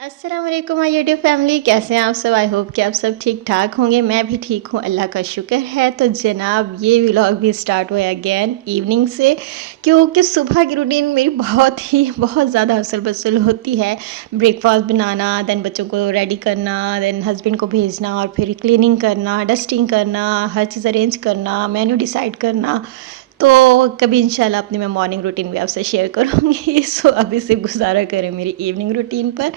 अस्सलाम वालेकुम my YouTube family, कैसे हैं आप सब। आई होप कि आप सब ठीक ठाक होंगे। मैं भी ठीक हूँ, अल्लाह का शुक्र है। तो जनाब ये व्लॉग भी स्टार्ट हुआ अगेन इवनिंग से, क्योंकि सुबह की रूटीन मेरी बहुत ज़्यादा हसल बसल होती है। ब्रेकफास्ट बनाना, देन बच्चों को रेडी करना, देन हस्बैंड को भेजना, और फिर क्लीनिंग करना, डस्टिंग करना, हर चीज़ अरेंज करना, मेन्यू डिसाइड करना। तो कभी इंशाल्लाह अपनी मैं मॉर्निंग रूटीन भी आपसे शेयर करूँगी। सो अभी से गुजारा करें मेरी इवनिंग रूटीन पर।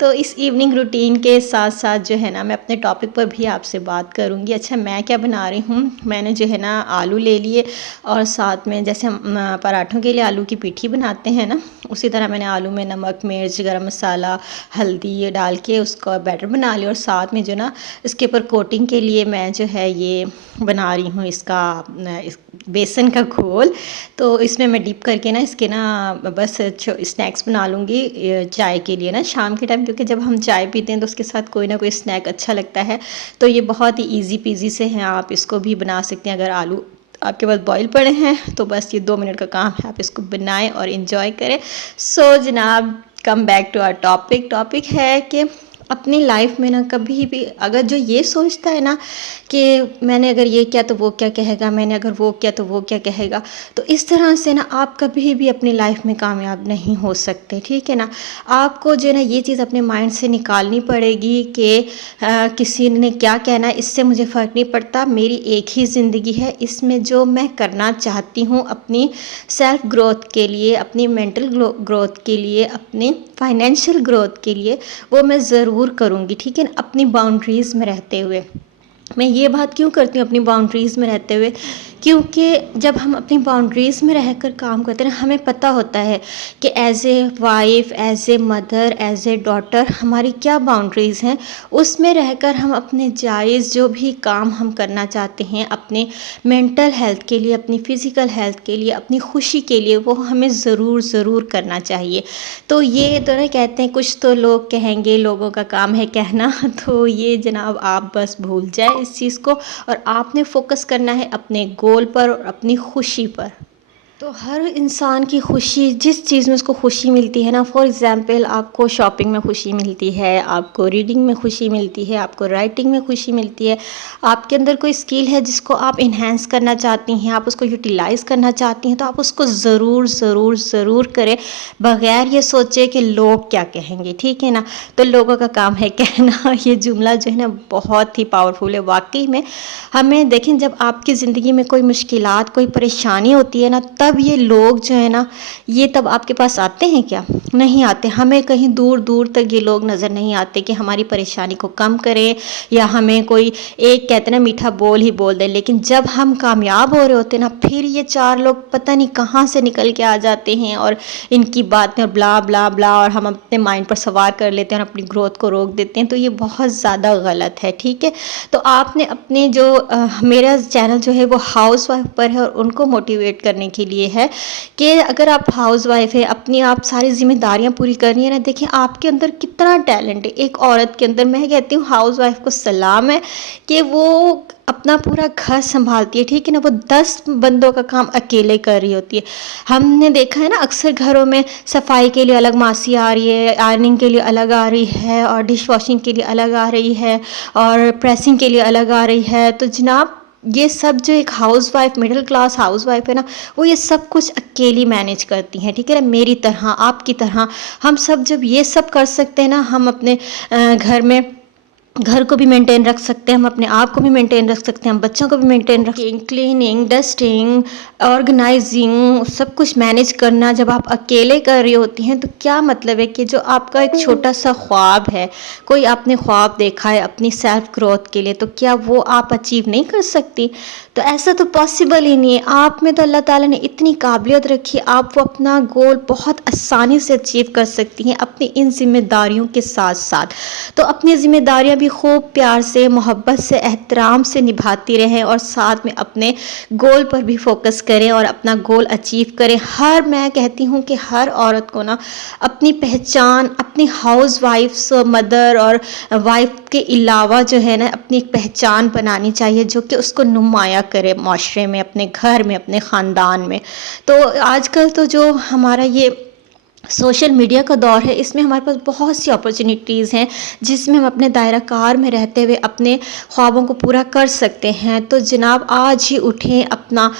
तो इस इवनिंग रूटीन के साथ साथ जो है ना, मैं अपने टॉपिक पर भी आपसे बात करूँगी। अच्छा, मैं क्या बना रही हूँ, मैंने जो है ना आलू ले लिए, और साथ में जैसे हम पराठों के लिए आलू की पीठी बनाते हैं ना, उसी तरह मैंने आलू में नमक, मिर्च, गरम मसाला, हल्दी ये डाल के उसका बैटर बना लिया। और साथ में जो ना इसके ऊपर कोटिंग के लिए मैं जो है ये बना रही हूँ इसका बेसन का घोल। तो इसमें मैं डिप करके ना इसके ना बस स्नैक्स बना लूँगी चाय के लिए ना शाम के टाइम, क्योंकि जब हम चाय पीते हैं तो उसके साथ कोई ना कोई स्नैक अच्छा लगता है। तो ये बहुत ही ईजी पीजी से हैं, आप इसको भी बना सकते हैं। अगर आलू आपके पास बॉईल पड़े हैं तो बस ये 2 मिनट का काम है, आप इसको बनाएं और इन्जॉय करें। सो जनाब, come back to our topic है कि अपनी लाइफ में ना कभी भी अगर जो ये सोचता है ना कि मैंने अगर ये किया तो वो क्या कहेगा, मैंने अगर वो किया तो वो क्या कहेगा, तो इस तरह से ना आप कभी भी अपनी लाइफ में कामयाब नहीं हो सकते। ठीक है ना। आपको जो है ना ये चीज़ अपने माइंड से निकालनी पड़ेगी कि किसी ने क्या कहना है, इससे मुझे फ़र्क नहीं पड़ता। मेरी एक ही ज़िंदगी है, इसमें जो मैं करना चाहती हूँ अपनी सेल्फ ग्रोथ के लिए, अपनी मेंटल ग्रोथ के लिए, अपनी फाइनेंशियल ग्रोथ के लिए, वो मैं ज़रूर करूँगी। ठीक है ना, अपनी बाउंड्रीज़ में रहते हुए। मैं ये बात क्यों करती हूँ अपनी बाउंड्रीज़ में रहते हुए, क्योंकि जब हम अपनी बाउंड्रीज़ में रहकर काम करते हैं, हमें पता होता है कि as a wife, as a mother, as a daughter हमारी क्या बाउंड्रीज़ हैं। उसमें रहकर हम अपने जायज़ जो भी काम हम करना चाहते हैं अपने मेंटल हेल्थ के लिए, अपनी फ़िज़िकल हेल्थ के लिए, अपनी खुशी के लिए, वो हमें ज़रूर करना चाहिए। तो ये तो ना कहते हैं कुछ तो लोग कहेंगे, लोगों का काम है कहना। तो ये जनाब आप बस भूल जाए इस चीज़ को, और आपने फोकस करना है अपने गोल पर और अपनी खुशी पर। तो हर इंसान की खुशी, जिस चीज़ में उसको खुशी मिलती है ना, फॉर एग्ज़ाम्पल आपको शॉपिंग में खुशी मिलती है, आपको रीडिंग में खुशी मिलती है, आपको राइटिंग में खुशी मिलती है, आपके अंदर कोई स्किल है जिसको आप इन्हेंस करना चाहती हैं, आप उसको यूटिलाइज़ करना चाहती हैं, तो आप उसको ज़रूर करें, बगैर ये सोचे कि लोग क्या कहेंगे। ठीक है ना। तो लोगों का काम है कहना। ये जुमला जो है ना बहुत ही पावरफुल है वाकई में। हमें देखें, जब आपकी ज़िंदगी में कोई मुश्किलात, कोई परेशानी होती है ना, तब ये लोग जो है ना, ये तब आपके पास आते हैं क्या? नहीं आते। हमें कहीं दूर दूर तक ये लोग नज़र नहीं आते कि हमारी परेशानी को कम करें, या हमें कोई एक कहते ना मीठा बोल ही बोल दें। लेकिन जब हम कामयाब हो रहे होते ना, फिर ये 4 लोग पता नहीं कहाँ से निकल के आ जाते हैं, और इनकी बातें ब्ला ब्ला ब्ला, और हम अपने माइंड पर सवार कर लेते हैं और अपनी ग्रोथ को रोक देते हैं। तो ये बहुत ज़्यादा गलत है। ठीक है। तो आपने अपने जो मेरा चैनल जो है वो हाउस वाइफ पर है, और उनको मोटिवेट करने के लिए है कि अगर आप हाउस वाइफ है, अपनी आप सारी जिम्मेदारियां पूरी करनी है ना, देखिए आपके अंदर कितना टैलेंट है एक औरत के अंदर। मैं कहती हूँ हाउस वाइफ को सलाम है कि वो अपना पूरा घर संभालती है। ठीक है ना। वो 10 बंदों का काम अकेले कर रही होती है। हमने देखा है ना, अक्सर घरों में सफाई के लिए अलग मासी आ रही है, आयरनिंग के लिए अलग आ रही है, और डिश वॉशिंग के लिए अलग आ रही है, और प्रेसिंग के लिए अलग आ रही है। तो जनाब ये सब जो एक house wife, middle class house wife है ना, वो ये सब कुछ अकेली मैनेज करती हैं। ठीक है ना। मेरी तरह, आपकी तरह हम सब जब ये सब कर सकते हैं ना, हम अपने घर को भी मेंटेन रख सकते हैं, हम अपने आप को भी मेंटेन रख सकते हैं, हम बच्चों को भी मेंटेन रख, क्लीनिंग, डस्टिंग, ऑर्गेनाइजिंग, सब कुछ मैनेज करना जब आप अकेले कर रही होती हैं, तो क्या मतलब है कि जो आपका एक छोटा सा ख्वाब है, कोई आपने ख्वाब देखा है अपनी सेल्फ ग्रोथ के लिए, तो क्या वो आप अचीव नहीं कर सकती? तो ऐसा तो पॉसिबल ही नहीं है। आप में तो अल्लाह ताला ने इतनी काबिलियत रखी, आप वो अपना गोल बहुत आसानी से अचीव कर सकती हैं अपनी इन जिम्मेदारियों के साथ साथ। तो अपनी जिम्मेदारियां भी खूब प्यार से, मोहब्बत से, एहतराम से निभाती रहें, और साथ में अपने गोल पर भी फोकस करें और अपना गोल अचीव करें। मैं कहती हूँ कि हर औरत को ना अपनी पहचान, अपनी हाउस वाइफ्स, मदर और वाइफ के अलावा जो है ना, अपनी एक पहचान बनानी चाहिए जो कि उसको नुमाया करे माशरे में, अपने घर में, अपने ख़ानदान में। तो आजकल तो जो हमारा ये सोशल मीडिया का दौर है, इसमें हमारे पास बहुत सी अपॉर्चुनिटीज़ हैं जिसमें हम अपने दायरा कार में रहते हुए अपने ख्वाबों को पूरा कर सकते हैं। तो जनाब आज ही उठें, अपना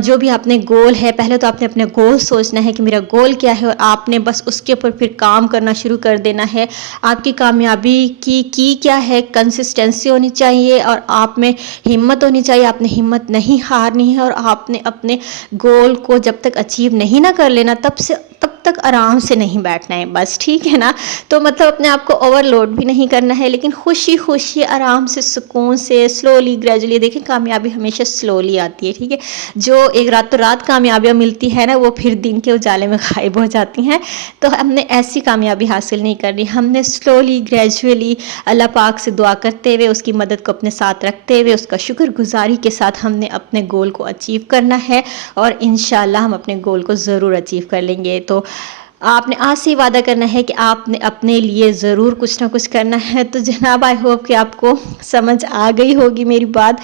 जो भी आपने गोल है, पहले तो आपने अपने गोल सोचना है कि मेरा गोल क्या है, और आपने बस उसके ऊपर फिर काम करना शुरू कर देना है। आपकी कामयाबी की क्या है, कंसिस्टेंसी होनी चाहिए और आप में हिम्मत होनी चाहिए। आपने हिम्मत नहीं हारनी है और आपने अपने गोल को जब तक अचीव नहीं ना कर लेना तब तक आराम से नहीं बैठना है बस, ठीक है ना। तो मतलब अपने आप को ओवरलोड भी नहीं करना है, लेकिन खुशी खुशी आराम से सुकून से स्लोली ग्रेजुअली, देखें कामयाबी हमेशा स्लोली आती है, ठीक है। जो एक रातों रात कामयाबियाँ मिलती है ना, वो फिर दिन के उजाले में गायब हो जाती हैं। तो हमने ऐसी कामयाबी हासिल नहीं करनी, हमने स्लोली ग्रेजुअली अल्लाह पाक से दुआ करते हुए, उसकी मदद को अपने साथ रखते हुए, उसका शुक्रगुजारी के साथ हमने अपने गोल को अचीव करना है और इंशाल्लाह हम अपने गोल को ज़रूर अचीव कर लेंगे। तो आपने आज से ही वादा करना है कि आपने अपने लिए ज़रूर कुछ ना कुछ करना है। तो जनाब आई होप कि आपको समझ आ गई होगी मेरी बात।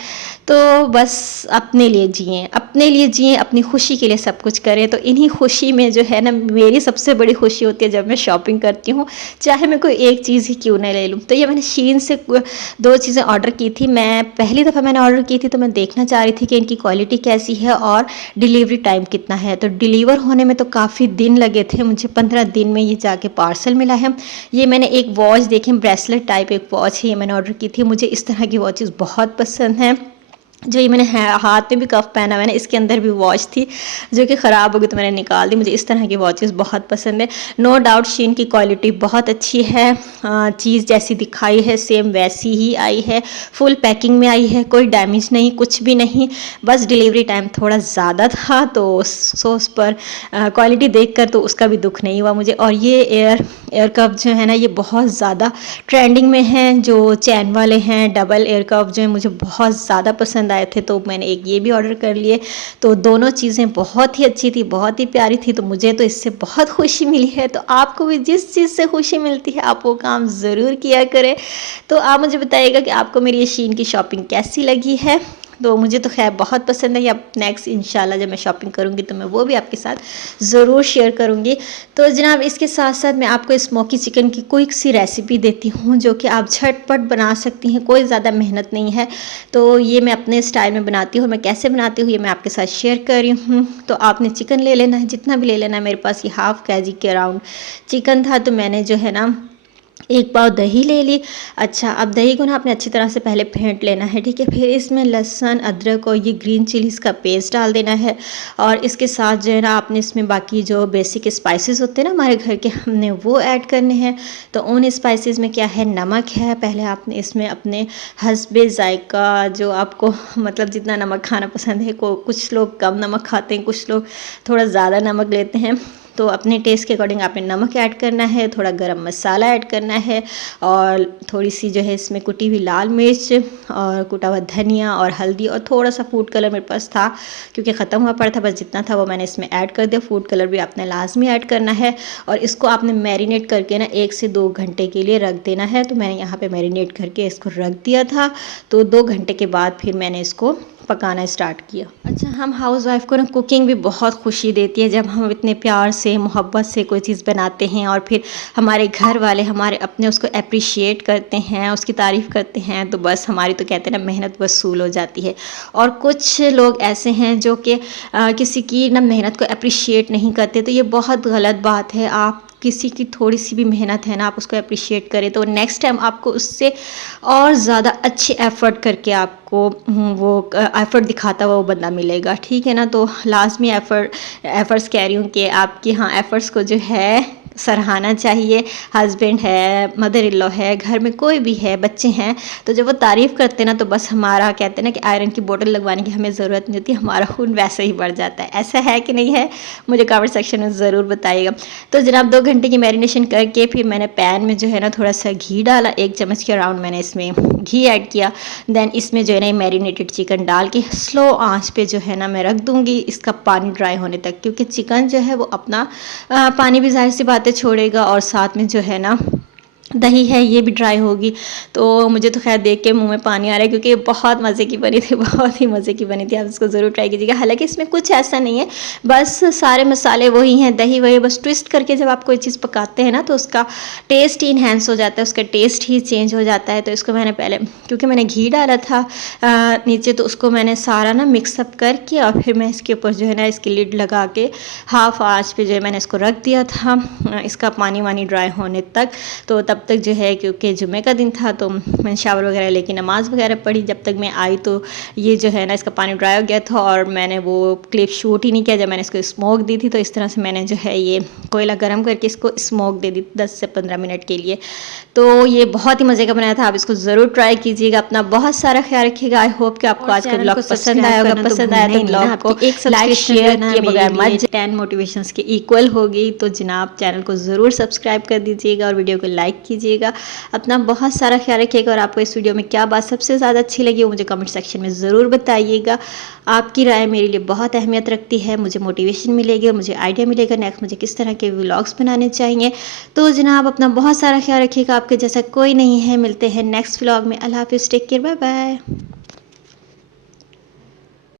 तो बस अपने लिए जिएं, अपने लिए जिएं, अपनी खुशी के लिए सब कुछ करें। तो इन्हीं खुशी में जो है ना, मेरी सबसे बड़ी खुशी होती है जब मैं शॉपिंग करती हूँ, चाहे मैं कोई एक चीज़ ही क्यों ना ले लूँ। तो ये मैंने शीन से 2 चीज़ें ऑर्डर की थी। मैं पहली दफ़ा मैंने ऑर्डर की थी तो मैं देखना चाह रही थी कि इनकी क्वालिटी कैसी है और डिलीवरी टाइम कितना है। तो डिलीवर होने में तो काफ़ी दिन लगे थे, मुझे 15 दिन में ये जाके पार्सल मिला है। ये मैंने एक वॉच देखें, ब्रेसलेट टाइप एक वॉच है, ये मैंने ऑर्डर की थी। मुझे इस तरह की वॉचेस बहुत पसंद हैं। जो ये मैंने हाथ में भी कफ पहना हुआ है ना, इसके अंदर भी वॉच थी जो कि ख़राब हो गई तो मैंने निकाल दी। मुझे इस तरह की वॉचेस बहुत पसंद है। नो डाउट शीन की क्वालिटी बहुत अच्छी है, चीज़ जैसी दिखाई है सेम वैसी ही आई है, फुल पैकिंग में आई है, कोई डैमेज नहीं, कुछ भी नहीं। बस डिलीवरी टाइम थोड़ा ज़्यादा था तो उस पर क्वालिटी देखकर तो उसका भी दुख नहीं हुआ मुझे। और ये एयर कप जो है ना, ये बहुत ज़्यादा ट्रेंडिंग में हैं, जो चैन वाले हैं डबल एयर कप जो है मुझे बहुत ज़्यादा पसंद आए थे, तो मैंने एक ये भी ऑर्डर कर लिए। तो दोनों चीज़ें बहुत ही अच्छी थी, बहुत ही प्यारी थी, तो मुझे तो इससे बहुत खुशी मिली है। तो आपको भी जिस चीज़ से खुशी मिलती है आप वो काम ज़रूर किया करें। तो आप मुझे बताइएगा कि आपको मेरी ये शीन की शॉपिंग कैसी लगी है। तो मुझे तो खैर बहुत पसंद है। या नेक्स्ट इंशाल्लाह जब मैं शॉपिंग करूँगी तो मैं वो भी आपके साथ ज़रूर शेयर करूँगी। तो जनाब इसके साथ साथ मैं आपको स्मोकी चिकन की क्विक सी रेसिपी देती हूँ जो कि आप झटपट बना सकती हैं, कोई ज़्यादा मेहनत नहीं है। तो ये मैं अपने स्टाइल में बनाती हूँ, मैं कैसे बनाती हूँ ये मैं आपके साथ शेयर कर रही हूँ। तो आपने चिकन ले लेना है, जितना भी ले लेना है। मेरे पास ये हाफ़ केजी के अराउंड चिकन था, तो मैंने जो है ना 1 पाव दही ले ली। अच्छा, अब दही को ना आपने अच्छी तरह से पहले फेंट लेना है, ठीक है। फिर इसमें लहसुन, अदरक और ये ग्रीन चिलीज़ का पेस्ट डाल देना है और इसके साथ जो है ना आपने इसमें बाकी जो बेसिक स्पाइसेस होते हैं ना हमारे घर के, हमने वो ऐड करने हैं। तो उन स्पाइसेस में क्या है, नमक है। पहले आपने इसमें अपने हस्बे ज़ायक़ा, जो आपको मतलब जितना नमक खाना पसंद है, को कुछ लोग कम नमक खाते हैं, कुछ लोग थोड़ा ज़्यादा नमक लेते हैं, तो अपने टेस्ट के अकॉर्डिंग आपने नमक ऐड करना है, थोड़ा गरम मसाला ऐड करना है और थोड़ी सी जो है इसमें कुटी हुई लाल मिर्च और कुटा हुआ धनिया और हल्दी और थोड़ा सा फूड कलर मेरे पास था क्योंकि ख़त्म हुआ पड़ा था, बस जितना था वो मैंने इसमें ऐड कर दिया। फूड कलर भी आपने लाजमी ऐड करना है और इसको आपने मैरिनेट करके ना 1 से 2 घंटे के लिए रख देना है। तो मैंने यहाँ पर मैरिनेट करके इसको रख दिया था। तो 2 घंटे के बाद फिर मैंने इसको पकाना स्टार्ट किया। अच्छा, हम हाउस वाइफ को ना कुकिंग भी बहुत खुशी देती है जब हम इतने प्यार से मोहब्बत से कोई चीज़ बनाते हैं और फिर हमारे घर वाले हमारे अपने उसको अप्रिशिएट करते हैं, उसकी तारीफ़ करते हैं, तो बस हमारी तो कहते हैं ना मेहनत वसूल हो जाती है। और कुछ लोग ऐसे हैं जो कि किसी की ना मेहनत को अप्रिशिएट नहीं करते, तो ये बहुत गलत बात है। आप किसी की थोड़ी सी भी मेहनत है ना, आप उसको अप्रिशिएट करें तो नेक्स्ट टाइम आपको उससे और ज़्यादा अच्छे एफ़र्ट करके आपको वो एफ़र्ट दिखाता हुआ वो बंदा मिलेगा, ठीक है ना। तो लाज़मी एफ़र्ट्स कह रही हूँ कि आपकी हाँ एफ़र्ट्स को जो है सराहना चाहिए। हस्बैंड है, मदर इन लॉ है, घर में कोई भी है, बच्चे हैं, तो जब वो तारीफ़ करते हैं ना तो बस हमारा कहते हैं ना कि आयरन की बोतल लगवाने की हमें ज़रूरत नहीं होती, हमारा खून वैसे ही बढ़ जाता है। ऐसा है कि नहीं है, मुझे कमेंट सेक्शन में ज़रूर बताइएगा। तो जनाब 2 घंटे की मैरिनेशन करके फिर मैंने पैन में जो है ना थोड़ा सा घी डाला, 1 चम्मच के अराउंड मैंने इसमें घी ऐड किया। देन इसमें जो है ना मैरिनेटेड चिकन डाल के स्लो आंच पे जो है ना मैं रख दूँगी इसका पानी ड्राई होने तक, क्योंकि चिकन जो है वो अपना पानी भी ज़ाहिर सी बात है छोड़ेगा और साथ में जो है ना दही है ये भी ड्राई होगी। तो मुझे तो खैर देख के मुंह में पानी आ रहा है, क्योंकि ये बहुत मज़े की बनी थी, बहुत ही मज़े की बनी थी। आप इसको ज़रूर ट्राई कीजिएगा। हालांकि इसमें कुछ ऐसा नहीं है, बस सारे मसाले वही हैं, दही वही, बस ट्विस्ट करके जब आप कोई चीज़ पकाते हैं ना तो उसका टेस्ट ही इन्हेंस हो जाता है, उसका टेस्ट ही चेंज हो जाता है। तो इसको मैंने पहले, क्योंकि मैंने घी डाला था नीचे, तो उसको मैंने सारा ना मिक्सअप करके और फिर मैं इसके ऊपर जो है ना इसकी लिड लगा के हाफ आँच पे जो है मैंने इसको रख दिया था इसका पानी वानी ड्राई होने तक। तो तब तक जो है, क्योंकि जुम्मे का दिन था, तो मैंने शावर वगैरह लेके नमाज़ वगैरह पढ़ी। जब तक मैं आई तो ये जो है ना इसका पानी ड्राई हो गया था, और मैंने वो क्लिप शूट ही नहीं किया जब मैंने इसको स्मोक दी थी। तो इस तरह से मैंने जो है ये कोयला गर्म करके इसको स्मोक दे दी 10 से 15 मिनट के लिए। तो ये बहुत ही मज़े का बनाया था। आप इसको ज़रूर ट्राई कीजिएगा। अपना बहुत सारा ख्याल रखिएगा। आई होप कि आपको आज का ब्लॉग पसंद आया होगा। पसंद आया तो ब्लॉग को एक लाइक शेयर किए बगैर मत 10 मोटिवेशंस के इक्वल होगी। तो जनाब चैनल को ज़रूर सब्सक्राइब कर दीजिएगा और वीडियो को लाइक कीजिएगा। अपना बहुत सारा ख्याल रखिएगा, और आपको इस वीडियो में क्या बात सबसे ज़्यादा अच्छी लगी वो मुझे कमेंट सेक्शन में ज़रूर बताइएगा। आपकी राय मेरे लिए बहुत अहमियत रखती है, मुझे मोटिवेशन मिलेगी और मुझे आइडिया मिलेगा नेक्स्ट मुझे किस तरह के व्लॉग्स बनाने चाहिए। तो जनाब अपना बहुत सारा ख्याल रखिएगा। आपके जैसा कोई नहीं है। मिलते हैं नेक्स्ट व्लॉग में। अल्लाह हाफिज़, टेक केयर, बाय बाय।